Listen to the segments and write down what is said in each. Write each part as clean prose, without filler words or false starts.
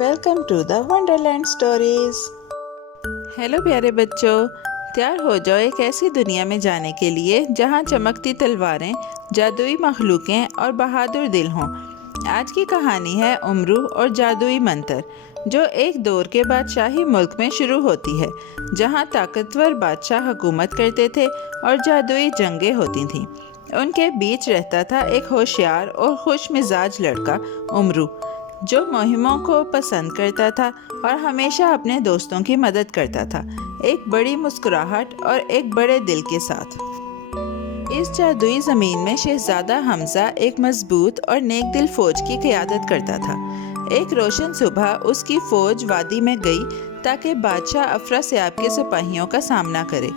Welcome to the Wonderland stories. Hello پیارے بچوں، تیار ہو جاؤ ایک ایسی دنیا میں جانے کے لیے جہاں چمکتی تلواریں، جادوئی مخلوقیں اور بہادر دل ہوں۔ آج کی کہانی ہے امرو اور جادوئی منتر، جو ایک دور کے بادشاہی ملک میں شروع ہوتی ہے جہاں طاقتور بادشاہ حکومت کرتے تھے اور جادوئی جنگیں ہوتی تھیں۔ ان کے بیچ رہتا تھا ایک ہوشیار اور خوش مزاج لڑکا امرو، جو مہموں کو پسند کرتا تھا اور ہمیشہ اپنے دوستوں کی مدد کرتا تھا، ایک بڑی مسکراہٹ اور ایک بڑے دل کے ساتھ۔ اس جادوئی زمین میں شہزادہ حمزہ ایک مضبوط اور نیک دل فوج کی قیادت کرتا تھا۔ ایک روشن صبح اس کی فوج وادی میں گئی تاکہ بادشاہ افراسیاب کے سپاہیوں کا سامنا کرے۔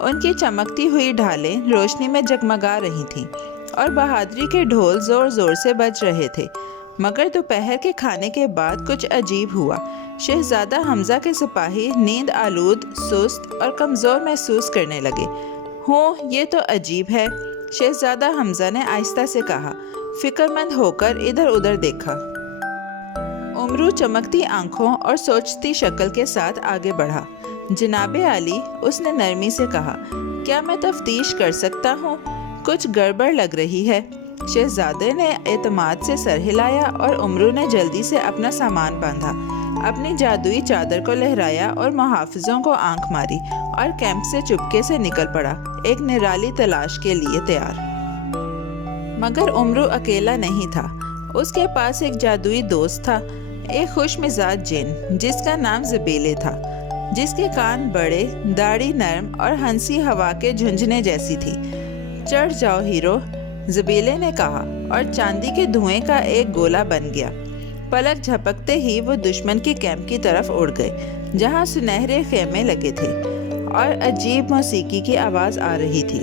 ان کی چمکتی ہوئی ڈھالیں روشنی میں جگمگا رہی تھیں اور بہادری کے ڈھول زور زور سے بج رہے تھے، مگر دوپہر کے کھانے کے بعد کچھ عجیب ہوا۔ شہزادہ حمزہ کے سپاہی نیند آلود، سست اور کمزور محسوس کرنے لگے۔ یہ تو عجیب ہے، شہزادہ حمزہ نے آہستہ سے کہا، فکر مند ہو کر ادھر ادھر دیکھا۔ امرو چمکتی آنکھوں اور سوچتی شکل کے ساتھ آگے بڑھا۔ جناب عالی، اس نے نرمی سے کہا، کیا میں تفتیش کر سکتا ہوں؟ کچھ گڑبڑ لگ رہی ہے۔ شہزادے نے اعتماد سے سر ہلایا اور امرو نے جلدی سے اپنا سامان باندھا، اپنی جادوئی چادر کو لہرایا اور محافظوں کو آنکھ ماری اور کیمپ سے چپکے سے نکل پڑا، ایک نرالی تلاش کے لیے تیار۔ مگر امرو اکیلا نہیں تھا، اس کے پاس ایک جادوئی دوست تھا، ایک خوش مزاج جن جس کا نام زبیلے تھا، جس کے کان بڑے، داڑھی نرم اور ہنسی ہوا کے جھنجھنے جیسی تھی۔ چڑھ جاؤ ہیرو، زبیلے نے کہا اور چاندی کے دھوئیں کا ایک گولا بن گیا۔ پلک جھپکتے ہی وہ دشمن کے کیمپ کی طرف اڑ گئے، جہاں سنہرے خیمے لگے تھے اور عجیب موسیقی کی آواز آ رہی تھی۔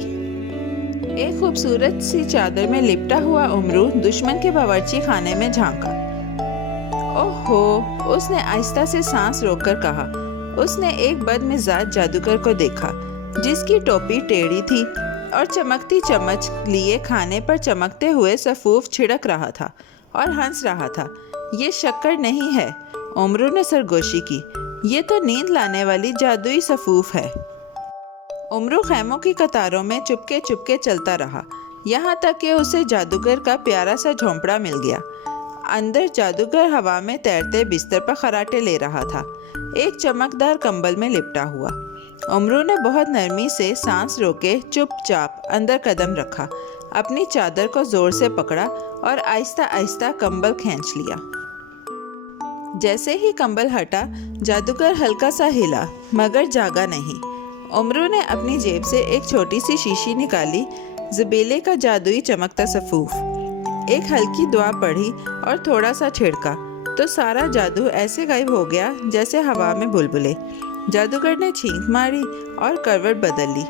ایک خوبصورت سی چادر میں لپٹا ہوا امرو دشمن کے باورچی خانے میں جھانکا۔ اوہو، اس نے آہستہ سے سانس روک کر کہا۔ اس نے ایک بد مزاج جادوگر کو دیکھا، جس کی ٹوپی ٹیڑھی تھی اور چمکتی چمچ لیے کھانے پر چمکتے ہوئے سفوف چھڑک رہا تھا اور ہنس رہا تھا۔ یہ شکر نہیں ہے، امرو نے سرگوشی کی، یہ تو نیند لانے والی جادوئی سفوف ہے۔ امرو خیموں کی قطاروں میں چپکے چپکے چلتا رہا، یہاں تک کہ اسے جادوگر کا پیارا سا جھونپڑا مل گیا۔ اندر جادوگر ہوا میں تیرتے بستر پر خراٹے لے رہا تھا، ایک چمکدار کمبل میں لپٹا ہوا۔ امرو نے بہت نرمی سے سانس روکے چپ چاپ اندر قدم رکھا، اپنی چادر کو زور سے پکڑا اور آہستہ آہستہ کمبل کھینچ لیا۔ جیسے ہی کمبل ہٹا، جادوگر ہلکا سا ہلا، مگر جاگا نہیں۔ امرو نے اپنی جیب سے ایک چھوٹی سی شیشی نکالی، زبیلے کا جادوئی چمکتا سفوف، ایک ہلکی دعا پڑھی اور تھوڑا سا چھڑکا تو سارا جادو ایسے غائب ہو گیا جیسے ہوا میں بلبلے۔ جادوگر نے چھینک ماری اور کروٹ بدل لی،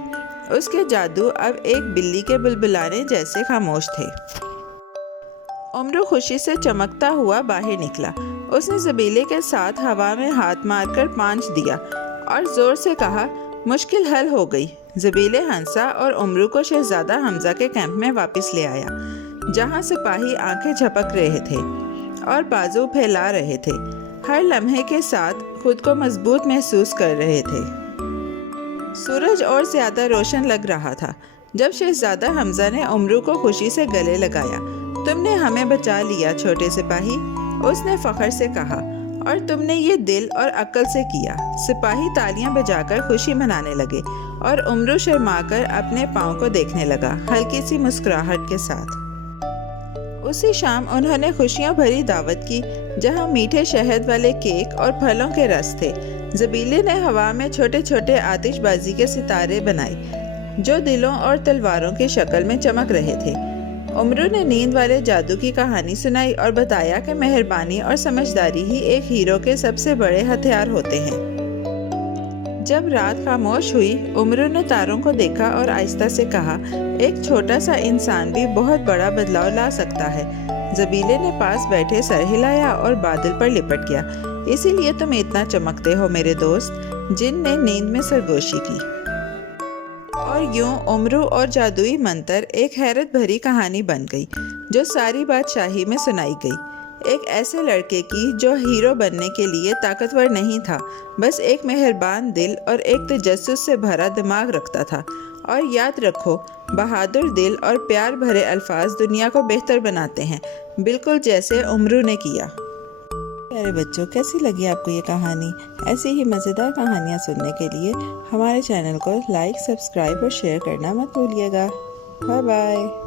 اس کے جادو اب ایک بلی کے بلبلانے جیسے خاموش تھے۔ امرو خوشی سے چمکتا ہوا باہر نکلا، اس نے زبیلے کے ساتھ ہوا میں ہاتھ مار کر پانچ دیا اور زور سے کہا، مشکل حل ہو گئی۔ زبیلے ہنسا اور امرو کو شہزادہ حمزہ کے کیمپ میں واپس لے آیا، جہاں سپاہی آنکھیں جھپک رہے تھے اور بازو پھیلا رہے تھے، ہر لمحے کے ساتھ خود کو مضبوط محسوس کر رہے تھے۔ سورج اور زیادہ روشن لگ رہا تھا جب شہزادہ حمزہ نے امرو کو خوشی سے گلے لگایا۔ تم نے ہمیں بچا لیا چھوٹے سپاہی، اس نے فخر سے کہا، اور تم نے یہ دل اور عقل سے کیا۔ سپاہی تالیاں بجا کر خوشی منانے لگے اور امرو شرما کر اپنے پاؤں کو دیکھنے لگا، ہلکی سی مسکراہٹ کے ساتھ۔ اسی شام انہوں نے خوشیاں بھری دعوت کی، جہاں میٹھے شہد والے کیک اور پھلوں کے رس تھے۔ زبیلے نے ہوا میں چھوٹے چھوٹے آتش بازی کے ستارے بنائے، جو دلوں اور تلواروں کی شکل میں چمک رہے تھے۔ امرو نے نیند والے جادو کی کہانی سنائی اور بتایا کہ مہربانی اور سمجھداری ہی ایک ہیرو کے سب سے بڑے ہتھیار ہوتے ہیں۔ جب رات خاموش ہوئی، امرو نے تاروں کو دیکھا اور آہستہ سے کہا، ایک چھوٹا سا انسان بھی بہت بڑا بدلاؤ لا سکتا ہے۔ زبیلے نے پاس بیٹھے سر ہلایا اور بادل پر لپٹ گیا، اسی لیے تم اتنا چمکتے ہو میرے دوست، جن نے نیند میں سرگوشی کی۔ اور یوں امرو اور جادوئی منتر ایک حیرت بھری کہانی بن گئی، جو ساری بادشاہی میں سنائی گئی۔ ایک ایسے لڑکے کی جو ہیرو بننے کے لیے طاقتور نہیں تھا، بس ایک مہربان دل اور ایک تجسس سے بھرا دماغ رکھتا تھا۔ اور یاد رکھو، بہادر دل اور پیار بھرے الفاظ دنیا کو بہتر بناتے ہیں، بالکل جیسے عمرو نے کیا۔ پیارے بچوں، کیسی لگی آپ کو یہ کہانی؟ ایسی ہی مزیدار کہانیاں سننے کے لیے ہمارے چینل کو لائک، سبسکرائب اور شیئر کرنا مت بھولیے گا۔ Bye bye.